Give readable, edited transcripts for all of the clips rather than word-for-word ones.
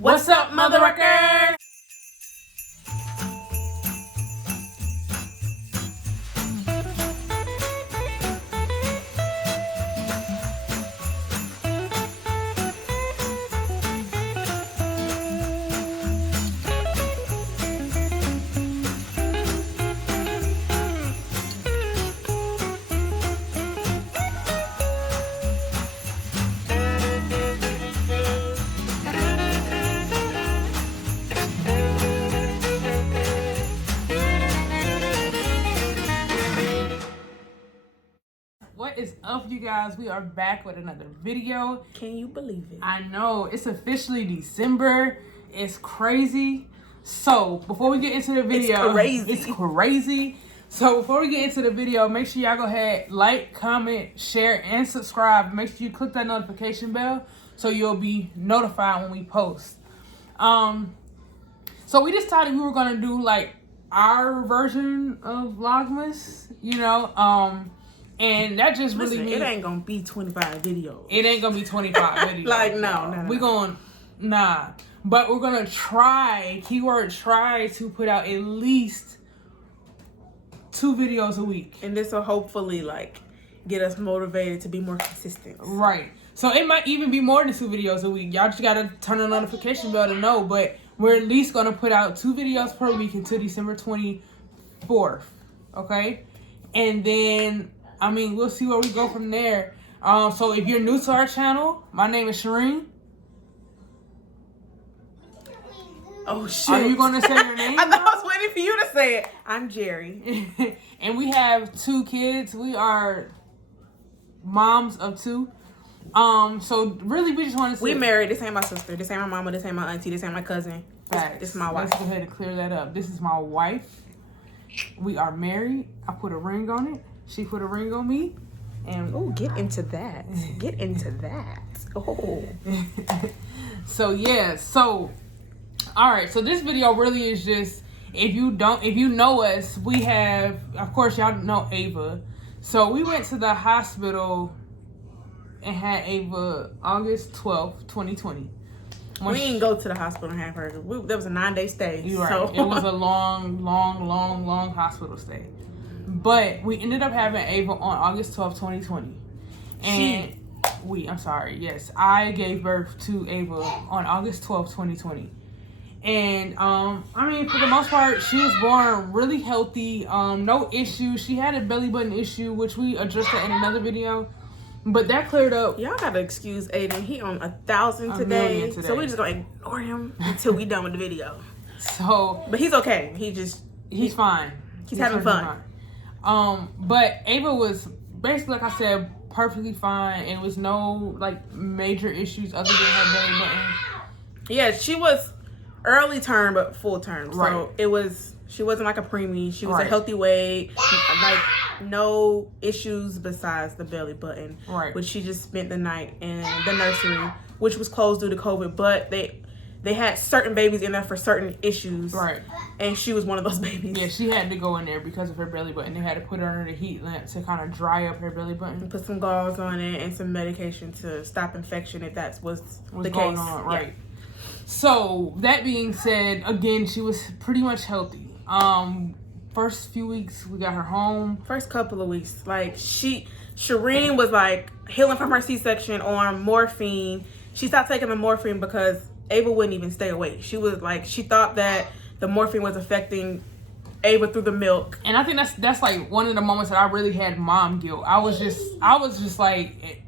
What's up, mother rockers? What is up, you guys? We are back with another video. Can you believe it? I know, it's officially December. It's crazy. So before we get into the video, it's crazy. So before we get into the video, make sure y'all go ahead, like, comment, share, and subscribe. Make sure you click that notification bell so you'll be notified when we post. So we decided we were gonna do like our version of VLOGMAS, you know. And that just really means it ain't gonna be 25 videos. It ain't gonna be 25 videos. Like, no. We're going, But we're gonna try, keyword try, to put out at least 2 videos a week. And this will hopefully, like, get us motivated to be more consistent. Right. So it might even be more than 2 videos a week. Y'all just gotta turn the notification bell to know. But we're at least gonna put out 2 videos per week until December 24th. Okay? And then, I mean, we'll see where we go from there. So if you're new to our channel, my name is Shireen. Oh, shit. Are you going to say your name? I thought I was waiting for you to say it. I'm Jerry. And we have 2 kids. We are moms of 2. So really, we just want to say... We married. This ain't my sister. This ain't my mama. This ain't my auntie. This ain't my cousin. This is my wife. Let's go ahead and clear that up. This is my wife. We are married. I put a ring on it. She put a ring on me. And oh, get into that. Get into that. Oh. So yeah, so all right, so this video really is just, if you know us, we have, of course y'all know Ava. So we went to the hospital and had Ava August 12th, 2020. We didn't go to the hospital and have her. There was a 9-day stay. You're right. So. It was a long hospital stay. But we ended up having Ava on August 12th, 2020. And I gave birth to Ava on August 12th, 2020. And, I mean, for the most part, she was born really healthy. No issues. She had a belly button issue, which we addressed that in another video. But that cleared up. Y'all gotta excuse Aiden. He on 1,000 today. So we just gonna ignore him until we done with the video. So. But he's okay. He's fine. He's having fun. But Ava was basically, like I said, perfectly fine, and was no like major issues other than her belly button. Yeah, she was early term but full term. So right. She wasn't like a preemie. She was a healthy weight, like no issues besides the belly button. Right. Which she just spent the night in the nursery, which was closed due to COVID, but they had certain babies in there for certain issues. Right. And she was one of those babies. Yeah, she had to go in there because of her belly button. They had to put her under the heat lamp to kind of dry up her belly button. And put some gauze on it and some medication to stop infection if that was the going case. On, right. Yeah. So, that being said, again, she was pretty much healthy. First few weeks, we got her home. First couple of weeks. Like, Shireen was like healing from her C-section on morphine. She stopped taking the morphine because Ava wouldn't even stay awake. She was like, she thought that the morphine was affecting Ava through the milk. And I think that's like one of the moments that I really had mom guilt. I was just like,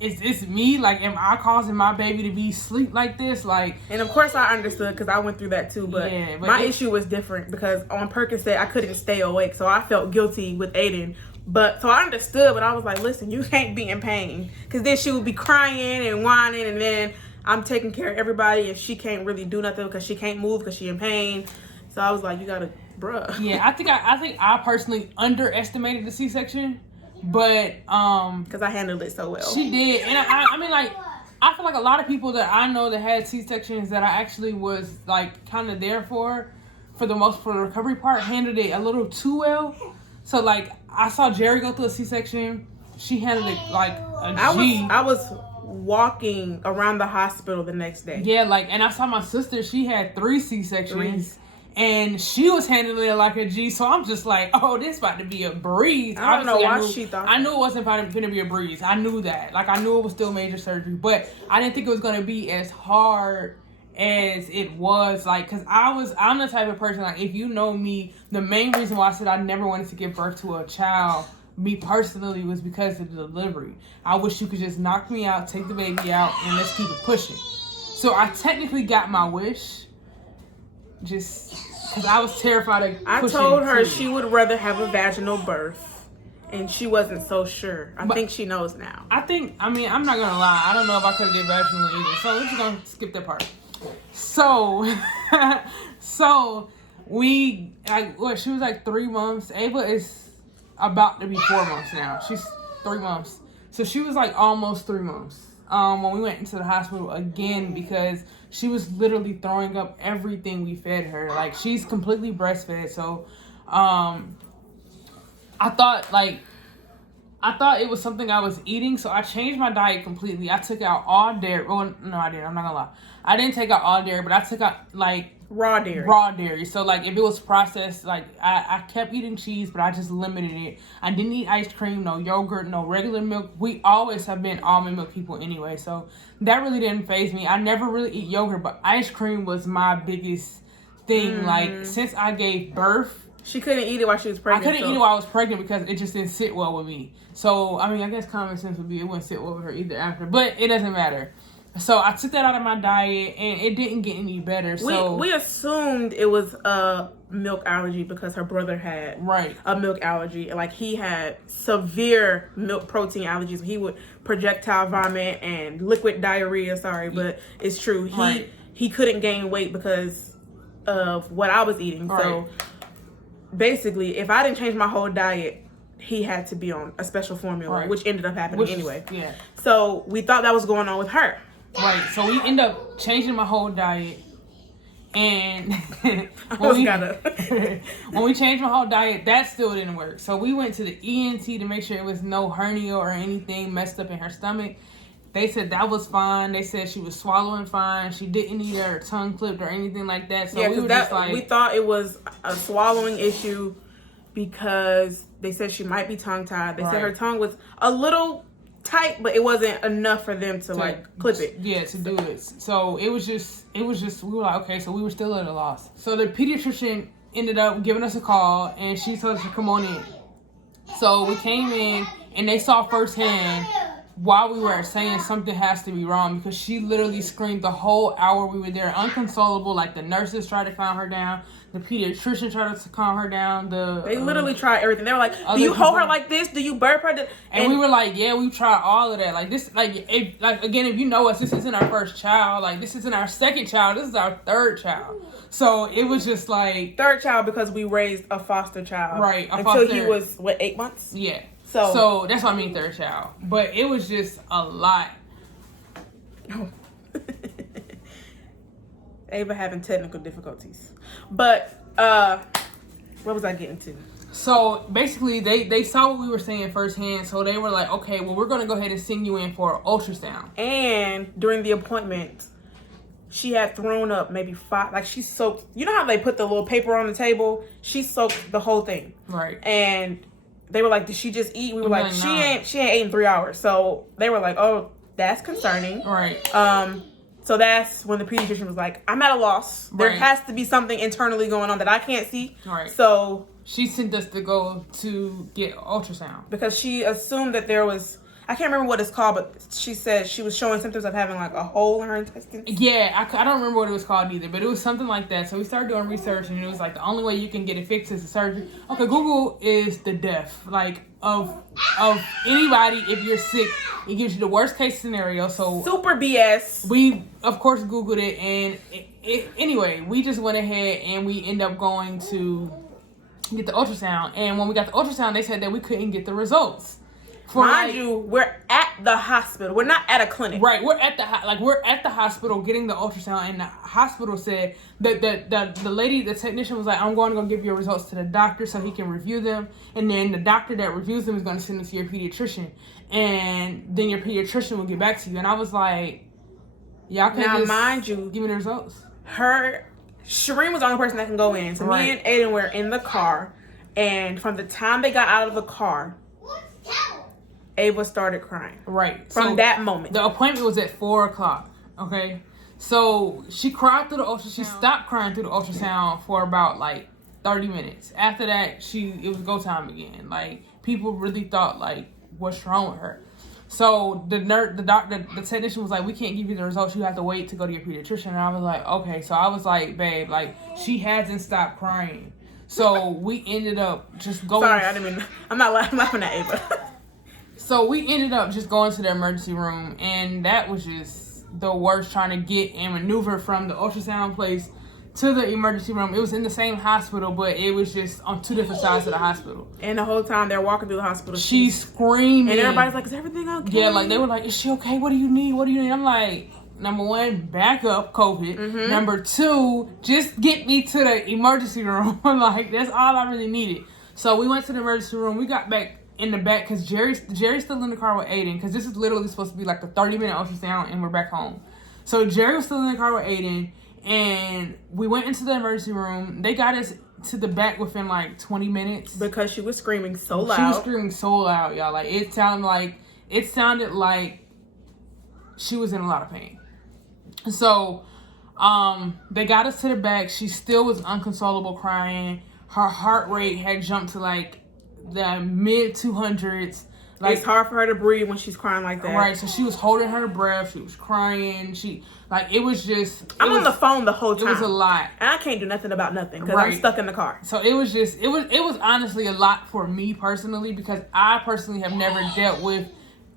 it's me. Like, am I causing my baby to be asleep like this? Like, and of course I understood because I went through that too. But, my issue was different because on Percocet I couldn't stay awake, so I felt guilty with Aiden. But so I understood, but I was like, listen, you can't be in pain, because then she would be crying and whining, and then I'm taking care of everybody, and she can't really do nothing because she can't move because she in pain. So I was like, you gotta, bruh. Yeah, I think I personally underestimated the C-section, but because I handled it so well. She did, and I mean, like, I feel like a lot of people that I know that had C-sections that I actually was like kind of there for the recovery part, handled it a little too well. So like, I saw Jerry go through a C-section. She handled it like a G. I was walking around the hospital the next day. Yeah, like, and I saw my sister, she had 3 C-sections. And she was handling it like a G, so I'm just like, oh, this about to be a breeze. I don't know why she thought I knew it wasn't going to be a breeze. I knew that. Like, I knew it was still major surgery, but I didn't think it was going to be as hard as it was. Like, because I'm the type of person, like, if you know me, the main reason why I said I never wanted to give birth to a child, me personally, was because of the delivery. I wish you could just knock me out, take the baby out, and let's keep it pushing. So I technically got my wish. Just because I was terrified of pushing. I told her she would rather have a vaginal birth, and she wasn't so sure. I think she knows now. I'm not gonna lie, I don't know if I could have did vaginal either, so we're just gonna skip that part. So we, like, what, she was like 3 months. Ava is about to be 4 months now. She's 3 months, so she was like almost 3 months when we went into the hospital again, because she was literally throwing up everything we fed her. Like, she's completely breastfed. So, I thought it was something I was eating. So I changed my diet completely. I took out all dairy. Well, no, I didn't. I'm not gonna lie. I didn't take out all dairy, but I took out, like, raw dairy. So, like, if it was processed, like, I kept eating cheese, but I just limited it. I didn't eat ice cream, no yogurt, no regular milk. We always have been almond milk people anyway, so that really didn't faze me. I never really eat yogurt, but ice cream was my biggest thing. Like, since I gave birth, she couldn't eat it while she was pregnant. I couldn't eat it while I was pregnant because it just didn't sit well with me. So, I mean, I guess common sense would be it wouldn't sit well with her either after, but it doesn't matter. So I took that out of my diet, and it didn't get any better. So we assumed it was a milk allergy because her brother had a milk allergy. Like, he had severe milk protein allergies. He would projectile vomit and liquid diarrhea. Sorry, but it's true. He couldn't gain weight because of what I was eating. So basically, if I didn't change my whole diet, he had to be on a special formula, which ended up happening anyway. Yeah. So we thought that was going on with her. Right, so we end up changing my whole diet, and when we changed my whole diet, that still didn't work. So we went to the ENT to make sure it was no hernia or anything messed up in her stomach. They said that was fine. They said she was swallowing fine. She didn't need her tongue clipped or anything like that. So we were just like, we thought it was a swallowing issue because they said she might be tongue tied. They said her tongue was a little tight, but it wasn't enough for them to like clip it. Yeah, to do it. So it was just we were like, okay, so we were still at a loss. So the pediatrician ended up giving us a call, and she told us to come on in. So we came in, and they saw firsthand while we were saying something has to be wrong, because she literally screamed the whole hour we were there, unconsolable. Like, the nurses tried to calm her down, the pediatrician tried to calm her down. They literally tried everything. They were like, "Do you hold her like this? Do you burp her?" And we were like, "Yeah, we tried all of that. Like, this, again, if you know us, this isn't our first child. Like, this isn't our second child. This is our third child." So it was just like third child because we raised a foster child, right? Until he was 8 months. Yeah. So that's what I mean, third child. But it was just a lot. Oh. Ava having technical difficulties. But what was I getting to? So basically, they saw what we were saying firsthand. So they were like, okay, well, we're going to go ahead and send you in for an ultrasound. And during the appointment, she had thrown up maybe 5. Like, she soaked. You know how they put the little paper on the table? She soaked the whole thing. Right. And they were like, did she just eat? We were like, she ain't ate in 3 hours. So they were like, oh, that's concerning. Right. So that's when the pediatrician was like, I'm at a loss. There has to be something internally going on that I can't see. Right. So she sent us to go to get ultrasound. Because she assumed that there was, I can't remember what it's called, but she said she was showing symptoms of having like a hole in her intestines. Yeah, I don't remember what it was called either, but it was something like that. So we started doing research, and it was like the only way you can get it fixed is the surgery. Okay, Google is the death, like, of anybody. If you're sick, it gives you the worst case scenario. So super BS. We of course Googled it, and anyway, we just went ahead and we ended up going to get the ultrasound. And when we got the ultrasound, they said that we couldn't get the results. Mind you, we're at the hospital. We're not at a clinic. Right. We're at the hospital getting the ultrasound, and the hospital said that the lady, the technician was like, I'm going to go give your results to the doctor so he can review them, and then the doctor that reviews them is going to send them to your pediatrician, and then your pediatrician will get back to you. And I was like, y'all can just mind you, give me the results. Shireen was the only person that can go in. So me and Aiden were in the car, and from the time they got out of the car, Ava started crying. Right. From that moment. The appointment was at 4:00. Okay. So she cried through the ultrasound. She stopped crying through the ultrasound for about like 30 minutes. After that, it was go time again. Like, people really thought like, what's wrong with her? So the technician was like, we can't give you the results. You have to wait to go to your pediatrician. And I was like, okay. So I was like, babe, like, she hasn't stopped crying. So we ended up just going. Sorry, I'm not laughing at Ava. So we ended up just going to the emergency room, and that was just the worst, trying to get and maneuver from the ultrasound place to the emergency room. It was in the same hospital, but it was just on two different sides of the hospital. And the whole time they're walking through the hospital, she's screaming. And everybody's like, is everything okay? Yeah, like, they were like, is she okay? What do you need? What do you need? I'm like, number one, back up COVID. Mm-hmm. Number two, just get me to the emergency room. Like, that's all I really needed. So we went to the emergency room. We got back in the back because Jerry's still in the car with Aiden, because this is literally supposed to be like a 30-minute ultrasound and we're back home. So Jerry was still in the car with Aiden, and we went into the emergency room. They got us to the back within like 20 minutes. Because she was screaming so loud. She was screaming so loud, y'all. Like, it sounded like she was in a lot of pain. So they got us to the back. She still was unconsolable crying. Her heart rate had jumped to like the mid 200s. Like, it's hard for her to breathe when she's crying like that. Right, so she was holding her breath. She was crying. It was just... I'm on the phone the whole time. It was a lot. And I can't do nothing about nothing because I'm stuck in the car. So it was just... It was honestly a lot for me personally, because I personally have never dealt with...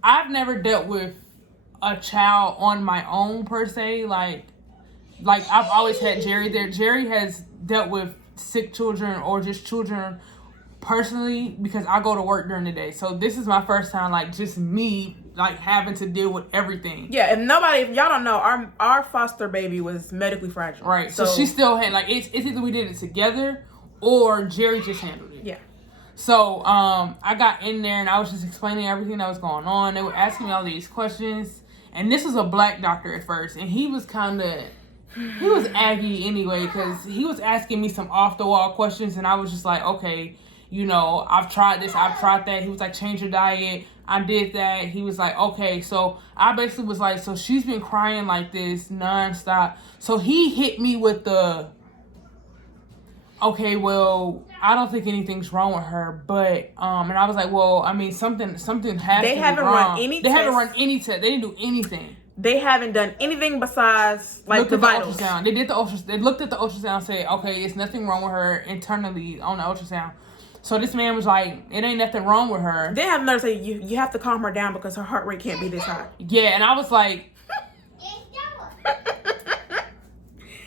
I've never dealt with a child on my own, per se. Like I've always had Jerry there. Jerry has dealt with sick children or just children personally, because I go to work during the day. So this is my first time, like, just me, like, having to deal with everything. Yeah, if y'all don't know, our foster baby was medically fragile. Right. So she still had, like, it's either we did it together or Jerry just handled it. Yeah. So I got in there and I was just explaining everything that was going on. They were asking me all these questions, and this was a black doctor at first, and he was aggy anyway, because he was asking me some off the wall questions, and I was just like, okay, you know, I've tried this, I've tried that. He was like, change your diet. I did that. He was like, okay. So I basically was like, so she's been crying like this nonstop. So he hit me with the, okay, well, I don't think anything's wrong with her, but and I was like, well, I mean, something has to be wrong. They haven't run any test. They didn't do anything. They haven't done anything besides like the vitals. Ultrasound. They did the ultrasound. They looked at the ultrasound and said, okay, it's nothing wrong with her internally on the ultrasound. So this man was like, it ain't nothing wrong with her. They have nurse say, you have to calm her down because her heart rate can't be this high. Yeah, and I was like,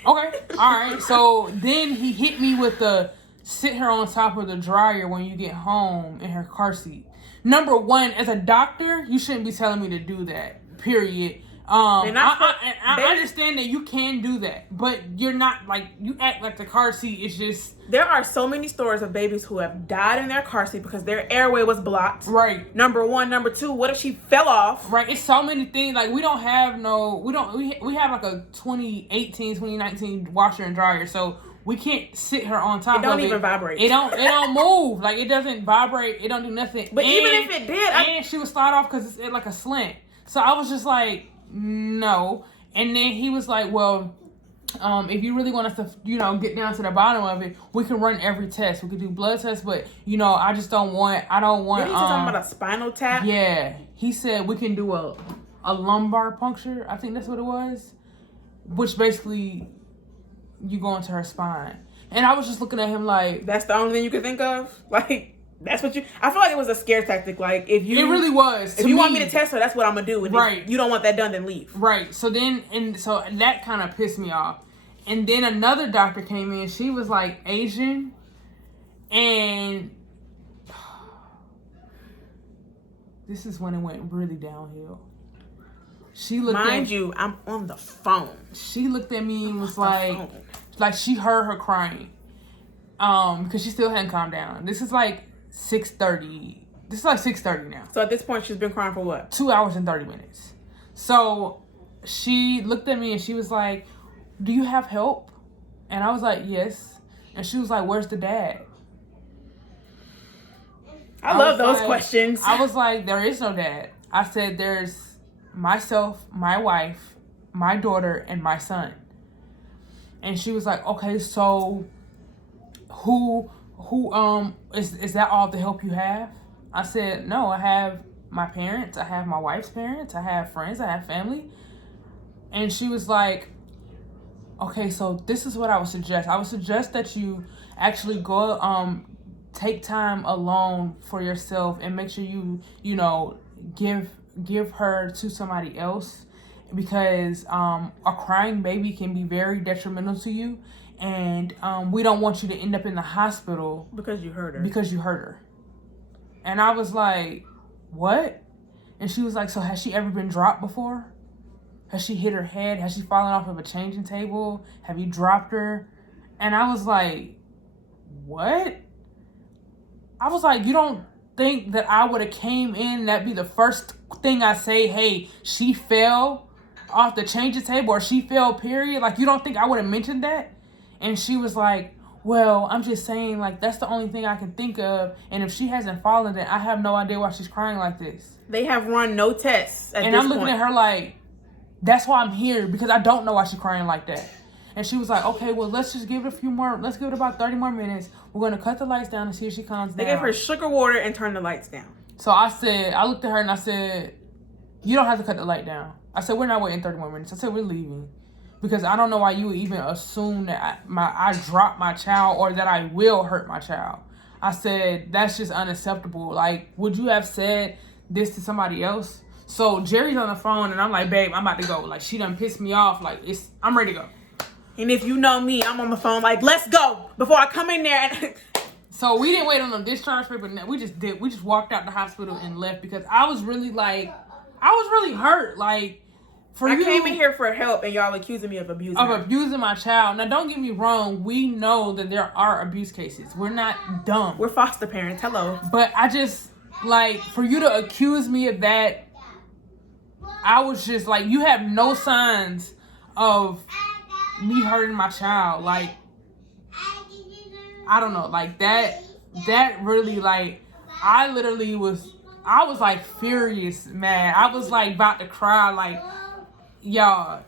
okay, all right. So then he hit me with the sit her on top of the dryer when you get home in her car seat. Number one, as a doctor, you shouldn't be telling me to do that, period. I understand that you can do that, but you're not, like, you act like the car seat is just... There are so many stories of babies who have died in their car seat because their airway was blocked. Right. Number one. Number two, what if she fell off? Right. It's so many things. Like, we have like a 2018, 2019 washer and dryer, so we can't sit her on top of it. It don't even vibrate. It don't move. Like, it doesn't vibrate. It don't do nothing. But even if it did... And she would start off because it's like a slant. So I was just like... No. And then he was like, well, if you really want us to, you know, get down to the bottom of it, we can run every test. We could do blood tests, but, you know, I don't want... Did he talking about a spinal tap? Yeah. He said we can do a lumbar puncture. I think that's what it was. Which basically, you go into her spine. And I was just looking at him like... That's the only thing you could think of? Like... That's what you... I feel like it was a scare tactic. Like, if you... It really was. If you want me to test her, that's what I'm going to do. And right. If you don't want that done, then leave. Right. So that kind of pissed me off. And then another doctor came in. She was, like, Asian. And... this is when it went really downhill. She looked Mind you, I'm on the phone. She looked at me and was like she heard her crying. Because she still hadn't calmed down. This is like 6:30. This is like 6:30 now. So at this point, she's been crying for what? 2 hours and 30 minutes. So she looked at me and she was like, do you have help? And I was like, yes. And she was like, where's the dad? I love those questions. I was like, there is no dad. I said, there's myself, my wife, my daughter, and my son. And she was like, okay, so who is that all the help you have? I said, no, I have my parents, I have my wife's parents, I have friends, I have family. And she was like, okay, so this is what I would suggest. I would suggest that you actually go take time alone for yourself and make sure you give her to somebody else, because a crying baby can be very detrimental to you, and we don't want you to end up in the hospital because you hurt her. And I was like, what? And she was like, so has she ever been dropped before? Has she hit her head? Has she fallen off of a changing table? Have you dropped her? And I was like, what? I was like, you don't think that I would have came in, that'd be the first thing I say, hey, she fell off the changing table, or she fell, period? Like, you don't think I would have mentioned that? And she was like, well, I'm just saying, like, that's the only thing I can think of. And if she hasn't fallen, then I have no idea why she's crying like this. They have run no tests at and this I'm looking point. at her like, that's why I'm here, because I don't know why she's crying like that. And she was like, okay, well, let's just give it let's give it about 30 more minutes. We're going to cut the lights down and see if she calms down. They gave her sugar water and turned the lights down. So I looked at her and I said, you don't have to cut the light down. I said, we're not waiting 30 more minutes. I said, we're leaving. Because I don't know why you would even assume that I dropped my child or that I will hurt my child. I said, that's just unacceptable. Like, would you have said this to somebody else? So Jerry's on the phone and I'm like, babe, I'm about to go. Like, she done pissed me off. Like, I'm ready to go. And if you know me, I'm on the phone like, let's go before I come in there. And so we didn't wait on the discharge paper. We just walked out the hospital and left, because I was really hurt. Like, I came in here for help and y'all accusing me of abusing her. Abusing my child. Now, don't get me wrong. We know that there are abuse cases. We're not dumb. We're foster parents. Hello. But I just, like, for you to accuse me of that, I was just like, you have no signs of me hurting my child. Like, I don't know. Like, that really, like, I was like furious, mad. I was like about to cry, like, y'all.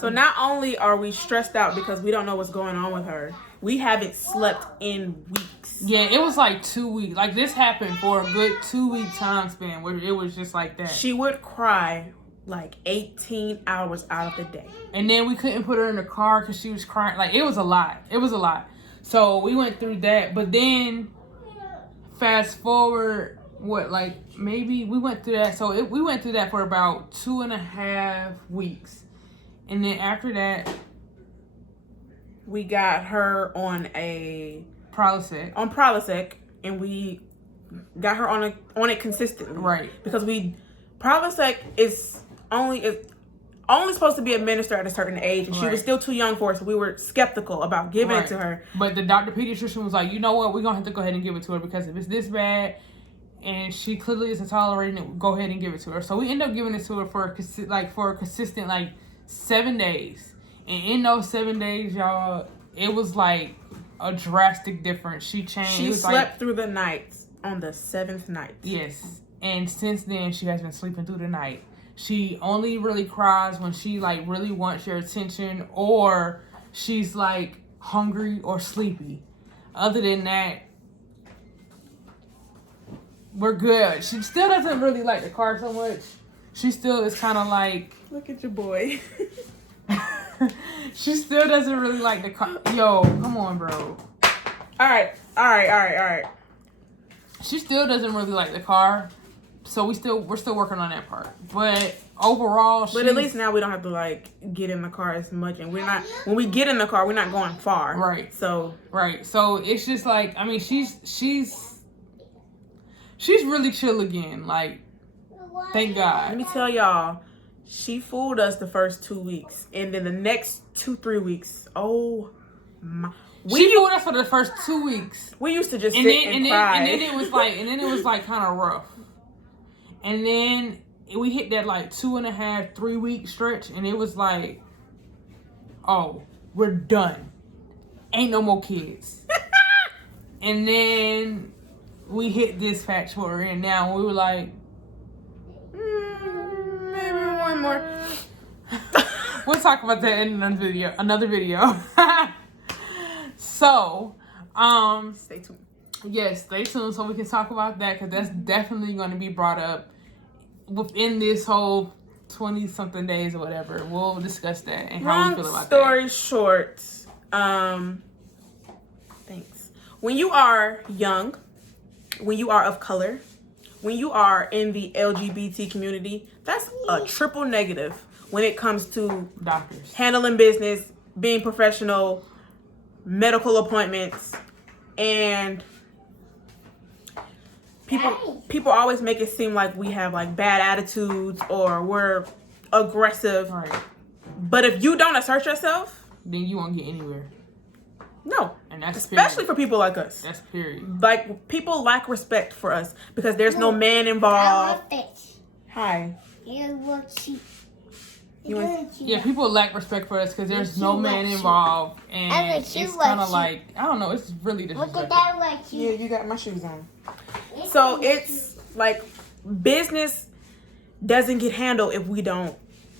So not only are we stressed out because we don't know what's going on with her, we haven't slept in weeks. Yeah, it was like 2 weeks. Like, this happened for a good 2 week time span where it was just like that. She would cry like 18 hours out of the day. And then we couldn't put her in the car because she was crying. Like, it was a lot. It was a lot. So we went through that. But then fast forward, maybe we went through that. So we went through that for about 2.5 weeks. And then after that, we got her on a Prilosec, and we got her on it consistently. Right. Because Prilosec is only supposed to be administered at a certain age, and she was still too young for it, so we were skeptical about giving it to her. But the pediatrician was like, you know what, we're going to have to go ahead and give it to her, because if it's this bad and she clearly isn't tolerating it, go ahead and give it to her. So we ended up giving it to her for a consistent 7 days. And in those 7 days, y'all, it was like a drastic difference. She changed. She slept through the nights on the 7th night. Yes. And since then, she has been sleeping through the night. She only really cries when she really wants your attention, or she's hungry or sleepy. Other than that, we're good. She still doesn't really like the car so much. She still is kind of like... Look at your boy. She still doesn't really like the car. Yo, come on, bro. All right. She still doesn't really like the car. So we're still working on that part. But overall, But at least now we don't have to get in the car as much, and when we get in the car, we're not going far. Right. So it's just she's really chill again. Thank God. Let me tell y'all, she fooled us the first 2 weeks, and then the next 2-3 weeks, oh my. She fooled us for the first 2 weeks. We used to just sit and cry. And then it was like kind of rough. And then we hit that like 2.5-3 week stretch, and it was like, oh, we're done. Ain't no more kids. And then we hit this patch where we're in now, and we were like, maybe one more. We'll talk about that in another video. So, stay tuned. Yes, stay tuned so we can talk about that, because that's definitely going to be brought up within this whole 20-something days or whatever. We'll discuss that and how we feel about that. Long story short, thanks. When you are young, when you are of color, when you are in the LGBT community, that's a triple negative when it comes to doctors handling business, being professional, medical appointments, and people always make it seem like we have like bad attitudes or we're aggressive. Right. But if you don't assert yourself, then you won't get anywhere. No. And that's especially period. For people like us. That's period. Like, people lack respect for us because there's no man involved. Hi. Yeah, people lack respect for us because there's no man involved, and it's kind of like, I don't know, it's really disrespectful. Yeah, you got my shoes on. So it's like business doesn't get handled if we don't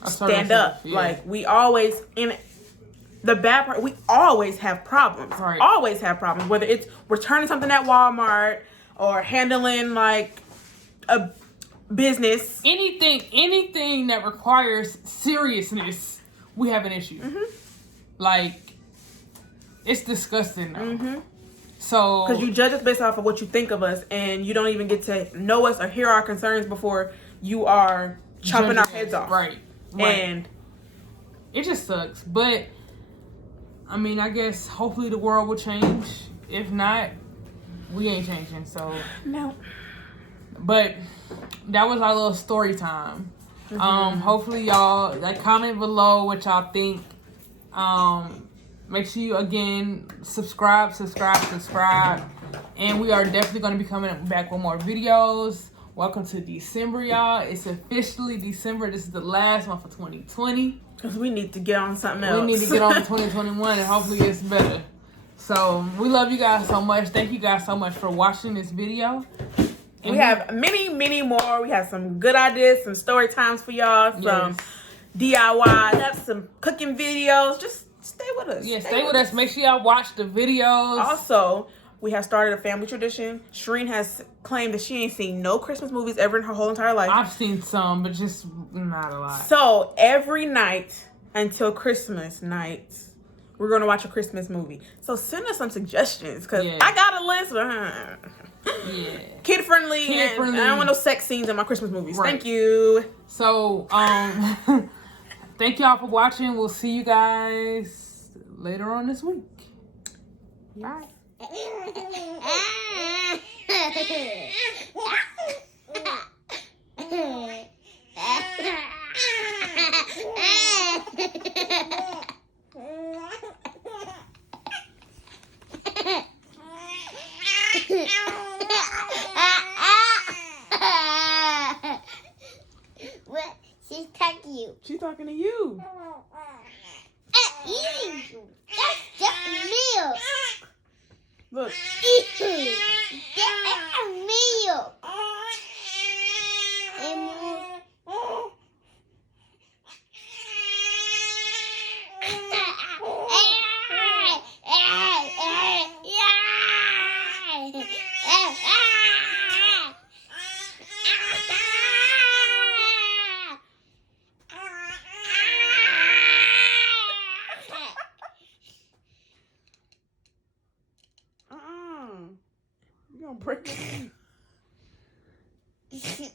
stand up. Yeah. Like, we always, in the bad part, we always have problems. Right. Always have problems, whether it's returning something at Walmart or handling like a business, anything that requires seriousness, we have an issue. Mm-hmm. Like, it's disgusting though. Mm-hmm. So, because you judge us based off of what you think of us, and you don't even get to know us or hear our concerns before you are chopping our heads off. Right. And it just sucks. But I mean, I guess hopefully the world will change. If not, we ain't changing. So no. But that was our little story time. Mm-hmm. Hopefully y'all like comment below what y'all think. Make sure you again subscribe, and we are definitely going to be coming back with more videos. Welcome to December, y'all. It's officially December. This is the last month of 2020. Because we need to get on something else. We need to get on 2021 and hopefully it's better. So we love you guys so much. Thank you guys so much for watching this video. And we have many more. We have some good ideas, some story times for y'all, some DIY, some cooking videos. Just stay with us. Yeah, stay with us. Make sure y'all watch the videos. Also, we have started a family tradition. Shireen has claimed that she ain't seen no Christmas movies ever in her whole entire life. I've seen some, but just not a lot. So every night until Christmas night, we're going to watch a Christmas movie. So send us some suggestions, because I got a list of kid friendly. I don't want no sex scenes in my Christmas movies. Right. Thank you. So thank y'all for watching. We'll see you guys later on this week. Bye. What? She's talking to you. She's talking to you. Eating you. That's just milk. Look. Eating. That's milk. You're gonna break your teeth.